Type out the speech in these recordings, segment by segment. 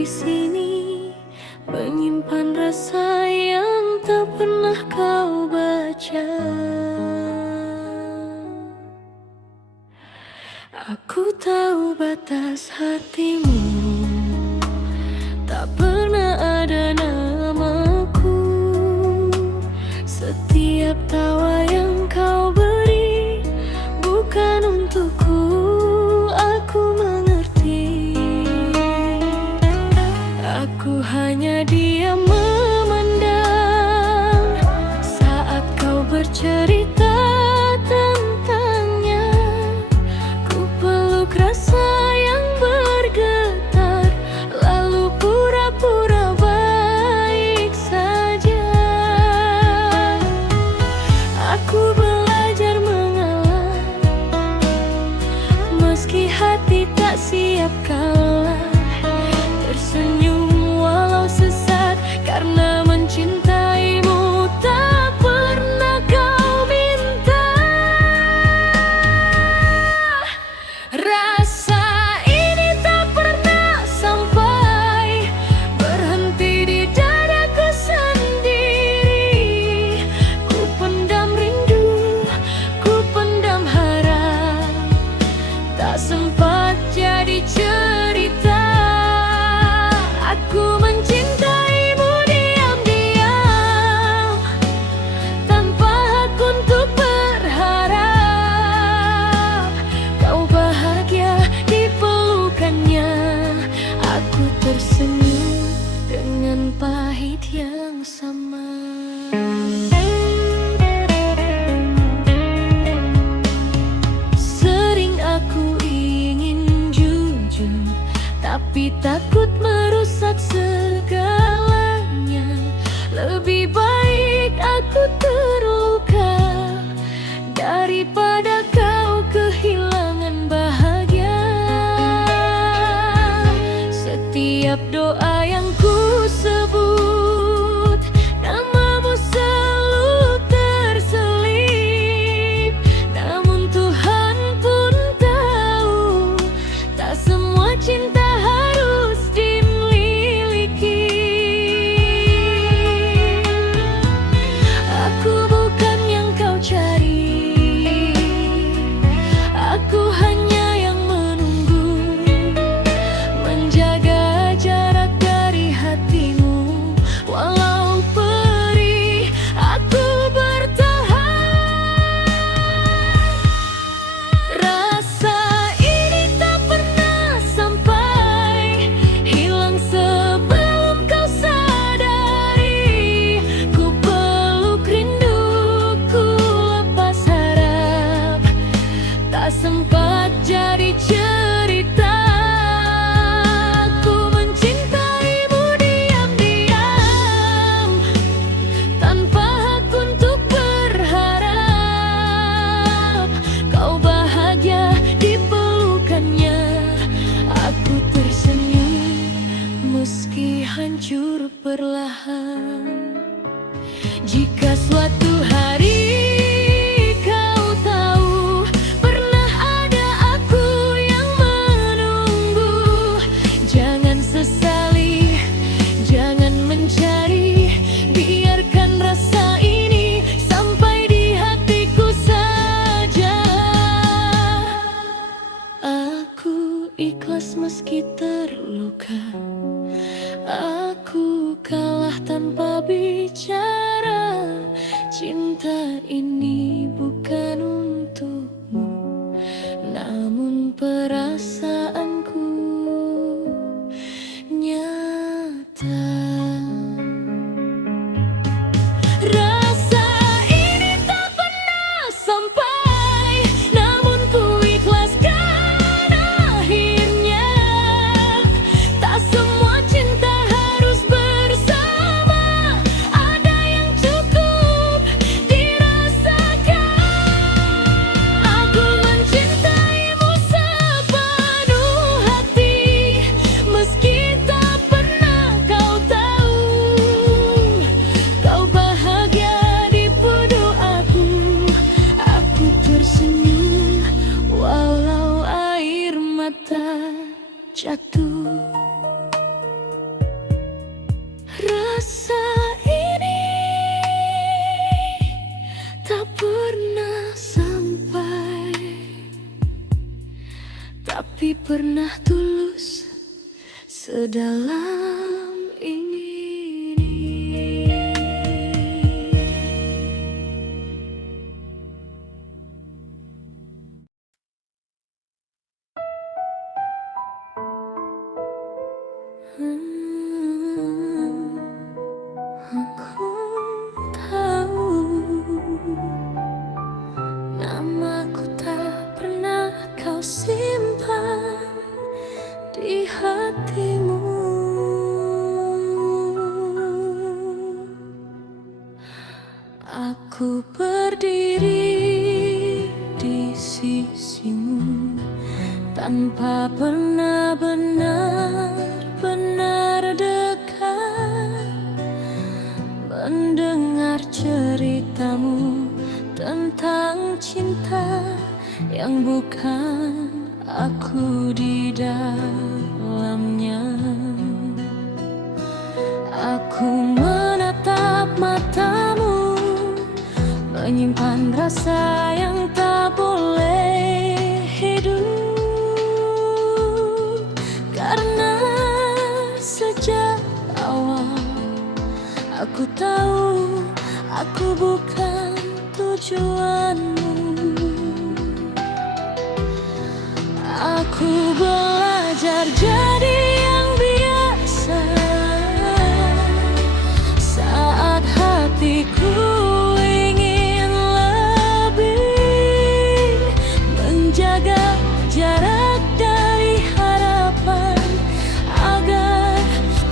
di sini, menyimpan rasa yang tak pernah kau baca. Aku tahu batas hatimu, tak pernah ada namaku. Setiap tawa yang kau beri bukan untukku. Aku mengerti. Aku hanya diam memandang saat kau bercerita tentangnya. Ku peluk rasa yang bergetar, lalu pura-pura baik saja. Aku belajar mengalah, meski hati tak siap kalah. Tersenyum walau sesat, karena mencintaimu tak pernah kau minta. Rasa ini tak pernah sampai berhenti di dadaku sendiri. Ku pendam rindu, ku pendam harap, tak sempat jadi cerita. Aku mencintaimu diam-diam, tanpa hak untuk berharap. Kau bahagia di pelukannya, aku tersenyum dengan pahit yang sama. Sering aku ingin jujur, tapi takut merusak segalanya. Lebih baik aku terluka daripada kau kehilangan bahagia. Setiap doa yang ku sebut, namamu selalu terselip. Namun Tuhan pun tahu, tak semua cinta harus dimiliki. Aku bukan yang kau cari, aku hanya yang menunggu, menjaga jarak dari hatimu. Walau perih, aku bertahan. Rasa ini tak pernah sampai hilang sebelum kau sadari. Ku peluk rindu, ku lepas harap, tak sempat jadi cerita. Aku mencintaimu diam-diam, tanpa hak untuk berharap. Kau bahagia di pelukannya, aku tersenyum meski hancur perlahan. Jika suatu hari kau tahu pernah ada aku yang menunggu, jangan sesali, jangan mencari. Biarkan rasa ini sampai di hatiku saja. Aku ikhlas meski terluka, aku kalah tanpa bicara. Cinta ini bukan untukmu, namun perasaanku nyata. Rasa ini tak pernah sampai, namun ku ikhlaskan akhirnya. Tak semua cinta harus bersama, ada yang Aku berdiri di sisimu tanpa pernah benar-benar dekat, mendengar ceritamu tentang cinta yang bukan aku di dalamnya. Aku menatap matamu, menyimpan rasa yang tak boleh hidup, karena sejak awal aku tahu aku bukan tujuanmu. Aku belajar jadi yang biasa saat hatiku ingin lebih, menjaga jarak dari harapan agar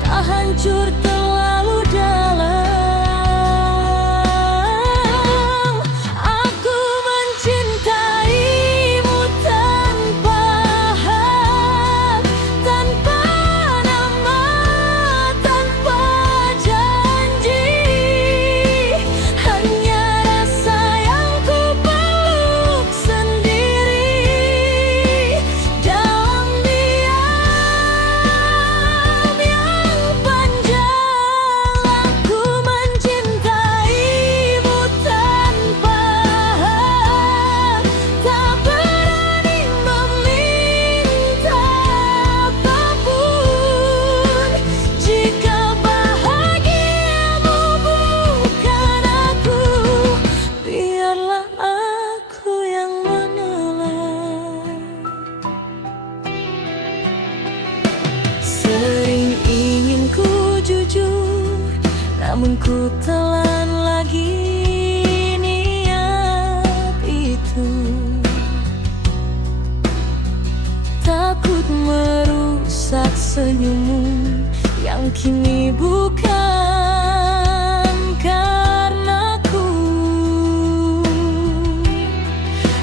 tak hancur terlalu dalam. Aku mencintaimu tanpa hak, tanpa nama, tanpa janji, hanya rasa yang ku peluk sendiri dalam diam yang panjang. Aku mencintaimu tanpa hak, tak berani meminta apapun. Jika bahagiamu bukan aku, biarlah aku yang menolak. Sering ingin ku jujur, namun ku telan lagi niat itu. Takut merusak senyummu yang kini bukan karenaku.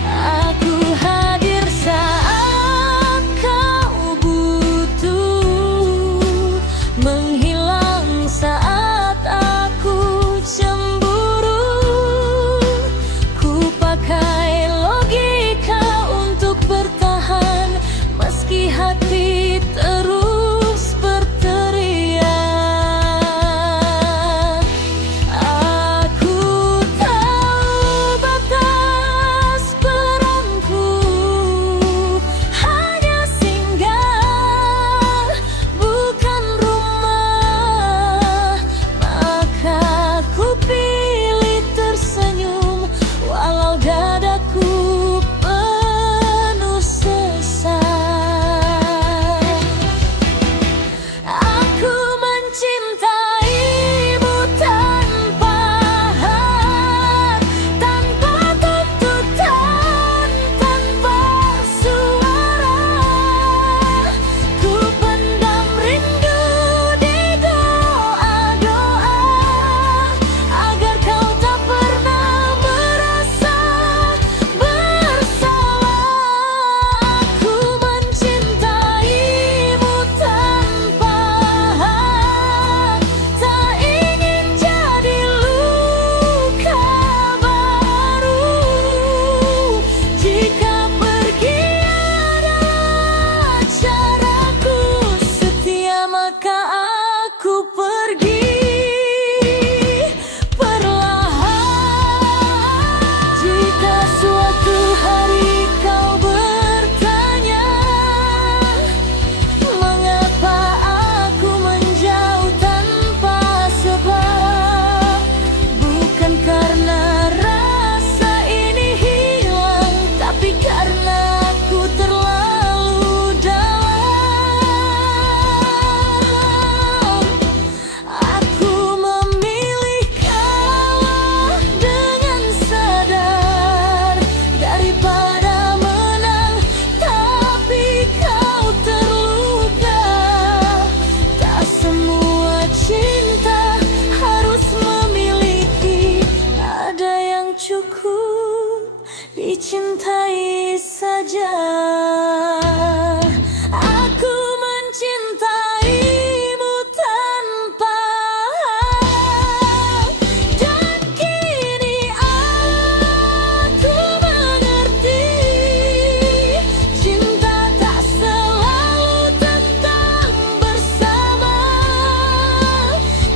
Aku hadir saat kau butuh, menghilang saat aku cemburu. Ku pakai logika untuk bertahan, meski hati terus berteriak. saja. Aku mencintaimu tanpa hak, dan kini aku mengerti cinta tak selalu tentang bersama,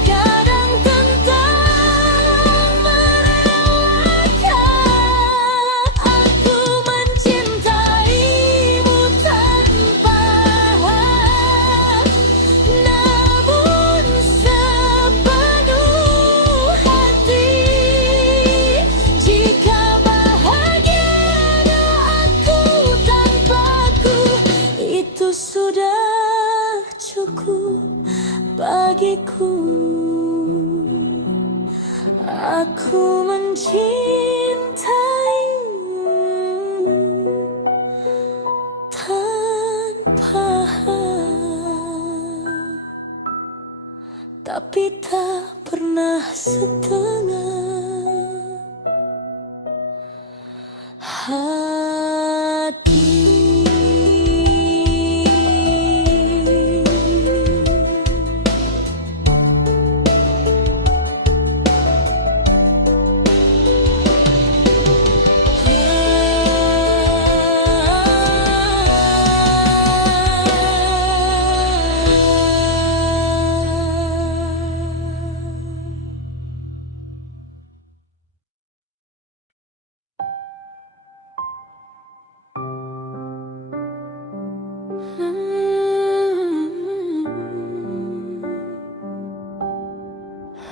kadang tentang merelakan. Aku mencintaimu tanpa hak, namun sepenuh hati. Jika bahagianya aku tanpaku, itu sudah cukup bagiku. Aku mencintaimu tanpa hak, tapi tak pernah setengah hati.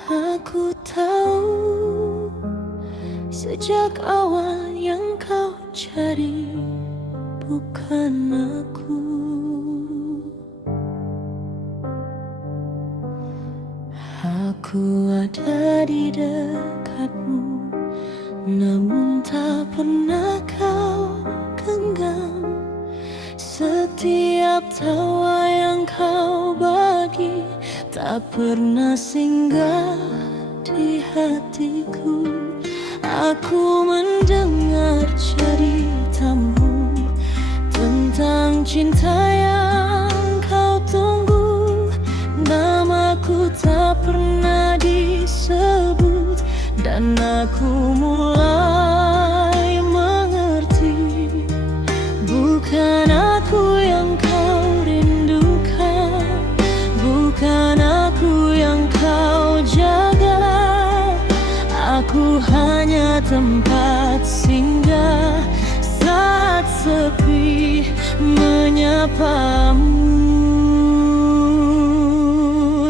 Aku tahu sejak awal yang kau cari bukan aku. Aku ada di dekatmu, namun tak pernah kau genggam. Setiap tawa yang kau bagi tak pernah singgah di hatiku. Aku mendengar ceritamu tentang cinta yang kau tunggu. Namaku tak pernah disebut, dan aku mulai mengerti. Bukan aku yang kau rindukan, bukan aku yang kau jaga. Aku hanya tempat singgah saat sepi menyapamu.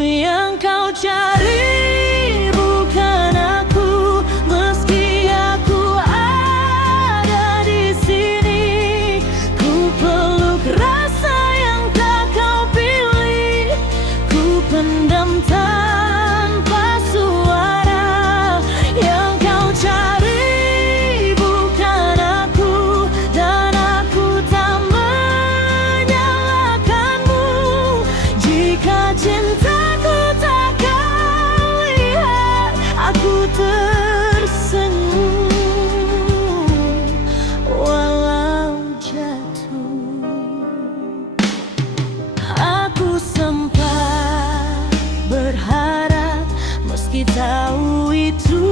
Yang kau cari bukan aku, meski aku ada di sini. Ku peluk rasa yang tak kau pilih, ku pendam tanpa suara. Yang kau cari bukan aku, dan aku tak menyalahkanmu. Jika cintaku tak kau lihat, aku tersenyum walau jatuh. Aku sempat berharap, meski tahu itu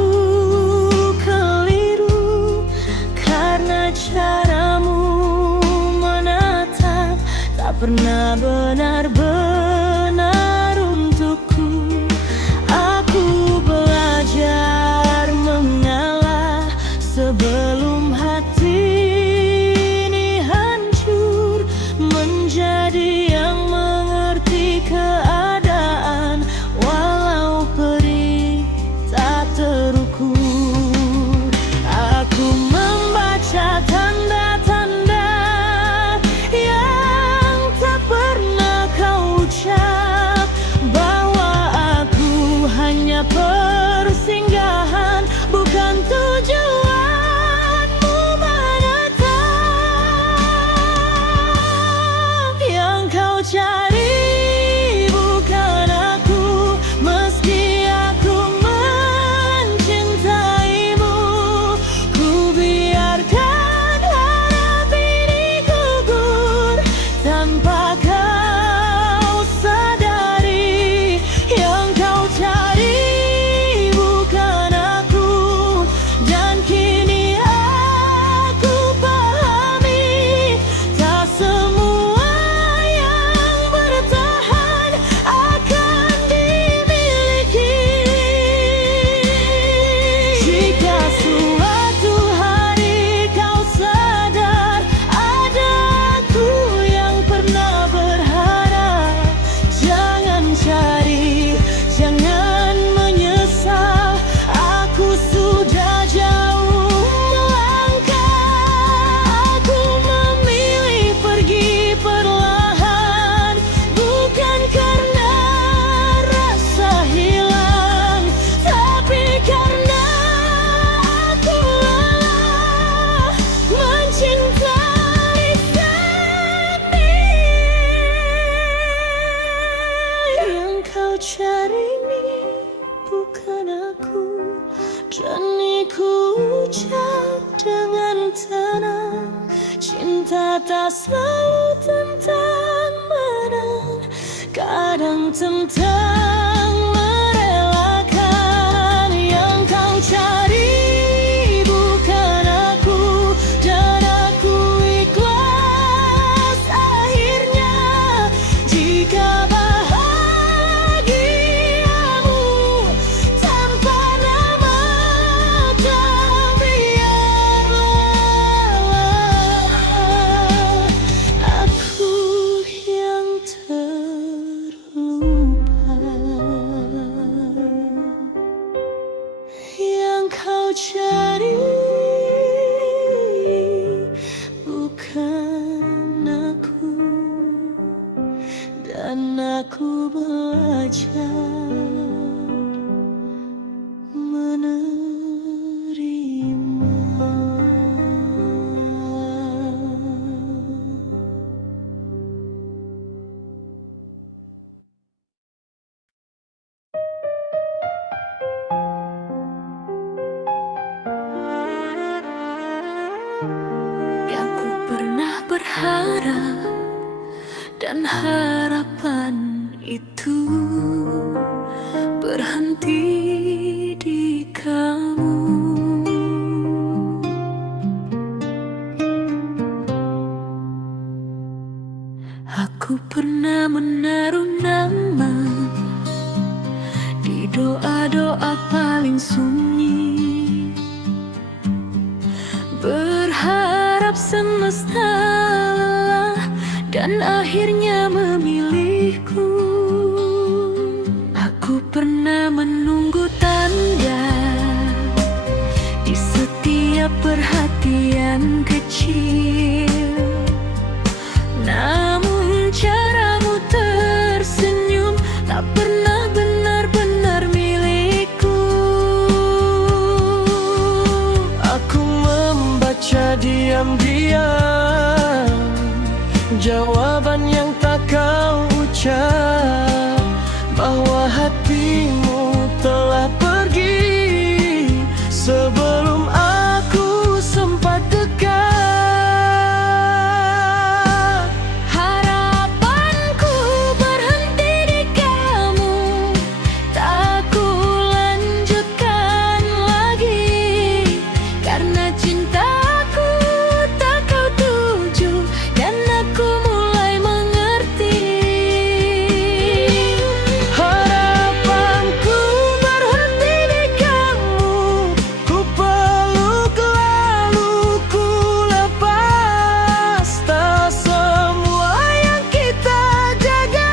keliru, karena caramu menatap tak pernah benar-benar untukku. Aku belajar Kini ku ucap dengan tenang, cinta tak selalu tentang menang, kadang tentang merelakan. Yang kau cari bukan aku, dan aku ikhlas akhirnya jika bahagiamu tanpa nama. Tak biarlah aku yang terlupa. Yang kau cari bukan aku, dan aku belajar menerima. Yang ku pernah berharap, dan harapan itu berhenti di kamu. Aku pernah menaruh nama di doa-doa paling sunyi, berharap semesta lelah dan akhirnya memilihku. Aku pernah menunggu tanda di setiap perhatian kecil, namun caramu tersenyum tak pernah benar-benar milikku. Aku membaca diam-diam jawaban yang tak kau ucap, bahwa hatimu telah pergi sebelum aku sempat dekat. Harapanku berhenti di kamu, tak ku lanjutkan lagi, karena cintaku tak kau tuju, dan aku mulai mengerti. Harapanku berhenti di kamu, ku peluk lalu ku lepas. Tak semua yang kita jaga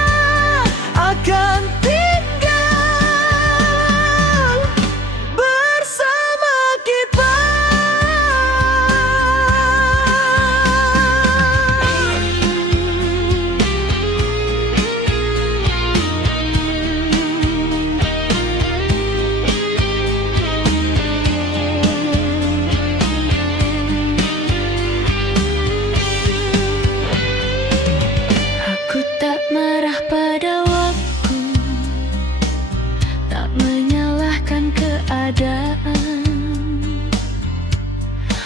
akan tinggal bersama kita. Aku tak marah pada waktu, tak menyalahkan keadaan.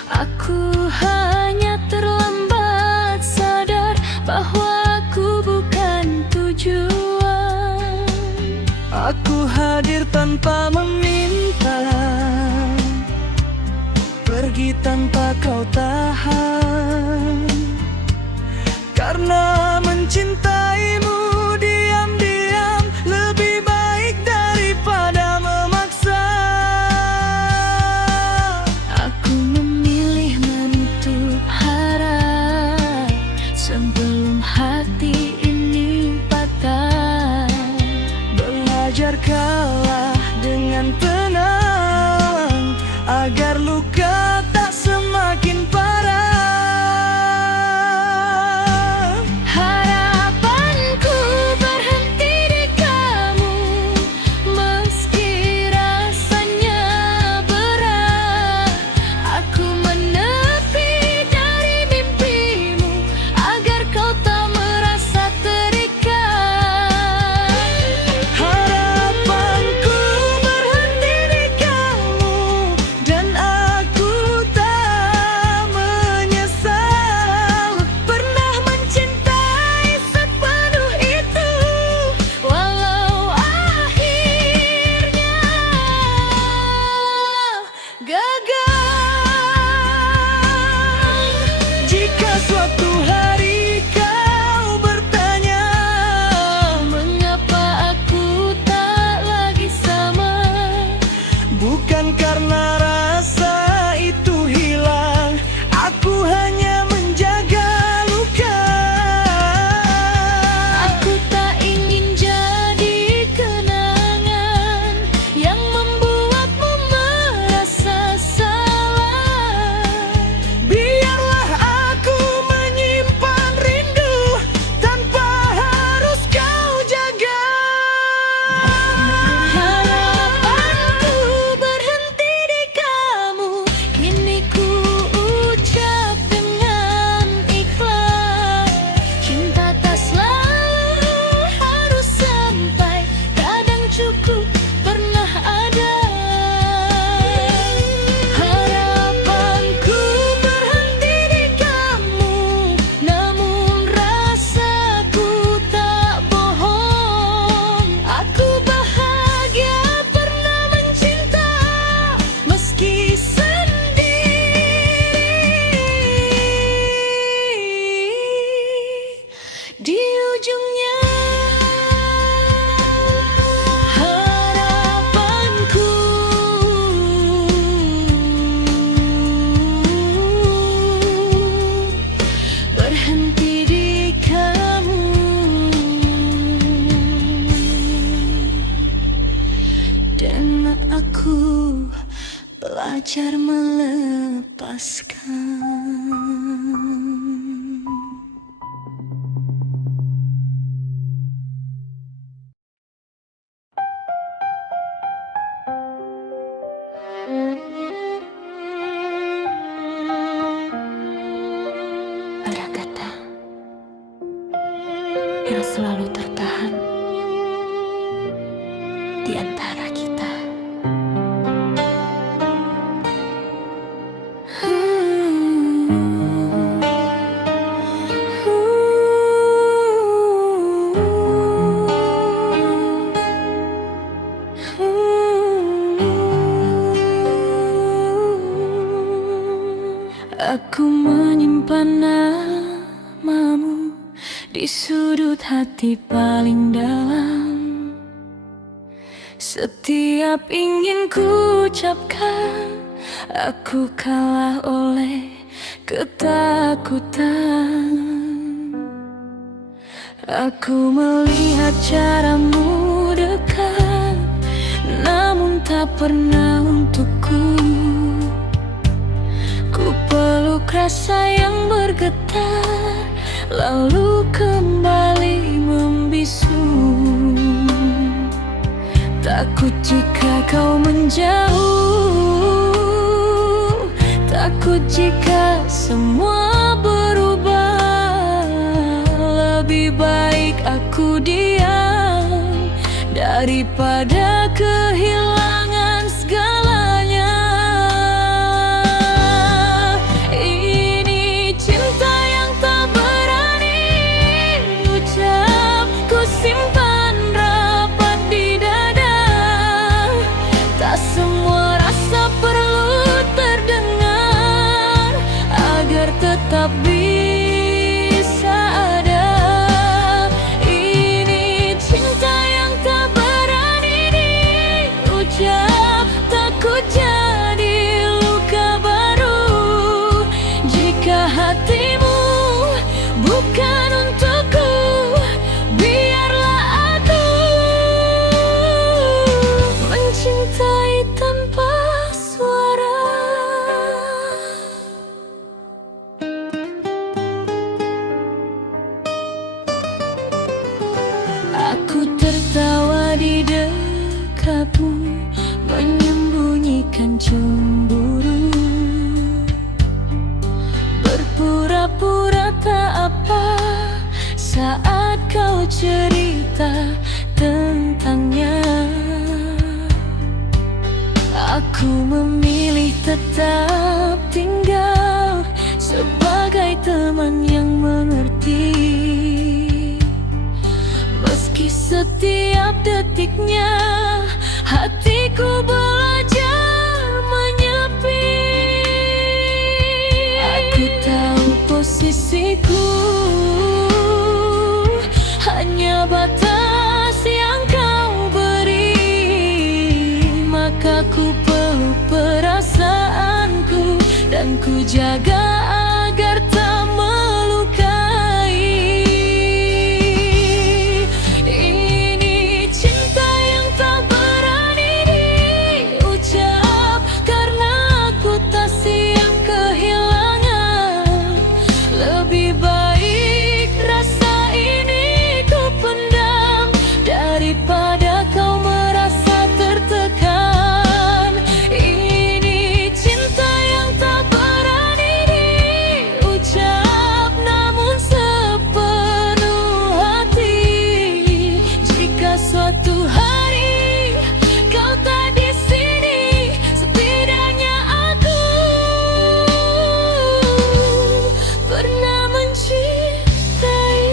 Aku hanya terlambat sadar bahwa aku bukan tujuan. Aku hadir tanpa meminta, pergi tanpa kau tahan, karena mencintaimu diam-diam lebih baik daripada memaksa. Aku memilih menutup harap sebelum hati ini patah. Belajar kalah dengan tenang agar luka tak semakin gagal. Jika suatu hari kau bertanya, mengapa aku tak lagi sama, bukan karena rasa itu hilang, aku hanya menjaga luka. Aku tak ingin jadi kenangan yang membuatmu merasa salah. Biarlah aku menyimpan rindu tanpa harus kau jaga. Harapanku berhenti di kamu, kini ku ucap dengan ikhlas. Cinta tak selalu harus sampai, kadang cukup pernah ada. Harapanku berhenti di kamu, namun rasaku tak bohong. Aku bahagia pernah mencinta meski sendiri. Di ujungnya harapanku berhenti di kamu, dan aku belajar melepaskan. Ada kata yang selalu tertahan di antara kita. Aku menyimpan namamu di sudut hati paling dalam. Setiap ingin ku ucapkan, aku kalah oleh ketakutan. Aku melihat caramu dekat, namun tak pernah untukku. Ku peluk rasa yang bergetar, lalu kembali membisu. Takut jika kau menjauh, takut jika semua berubah. Lebih baik aku diam daripada kehilangan segalanya. Ini cinta yang tak berani ucap, ku simpan rapat di dada. Tak semua rasa perlu terdengar agar tetap bisa ada. Ini cinta yang tak berani diucap, takut jadi luka baru. Jika hatimu bukan untukku, biarlah aku mencintai tanpa suara. Aku tertawa di dekatmu, menyembunyikan cemburu. Berpura-pura tak apa saat kau cerita tentangnya. Aku memilih tetap tinggal sebagai teman yang mengerti. Meski setiap detiknya hatiku belajar menyepi. ku jaga agar tak melukai. Ini cinta yang tak berani diucap, karena aku tak siap kehilangan. Lebih baik rasa ini ku pendam daripada kau merasa tertekan. Ini cinta yang tak berani diucap, namun sepenuh hati. Jika suatu hari kau tak di sini, setidaknya aku pernah mencintai.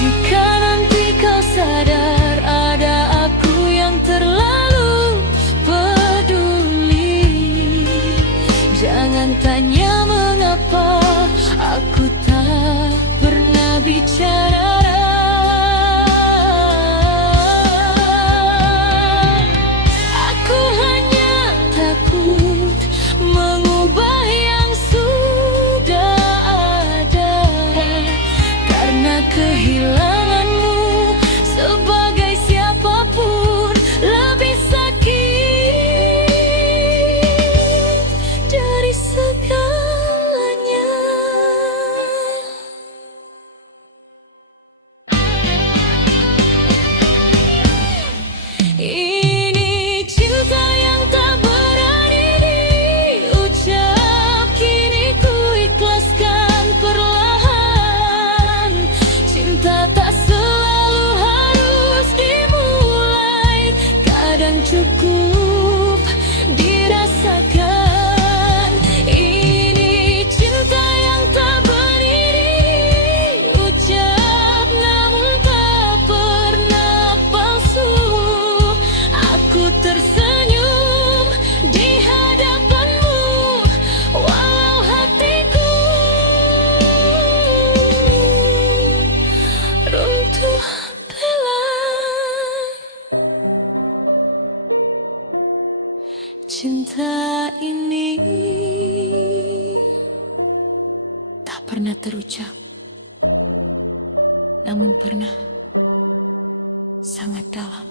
Jika nanti kau sadar ada aku yang terlalu peduli, jangan tanya mengapa aku tak pernah bicara. Aku hanya takut mengubah yang sudah ada, karena kehilanganmu sebagai siapapun lebih sakit dari segalanya. Ini cinta yang tak berani diucap, kini ku ikhlaskan perlahan. Cinta tak selalu harus dimulai, kadang cukup dirasakan. Ini cinta yang tak berani diucap, namun tak pernah palsu. Aku tersenyum di hadapanmu, walau hatiku runtuh rela. Cinta ini tak pernah terucap, namun pernah sangat dalam.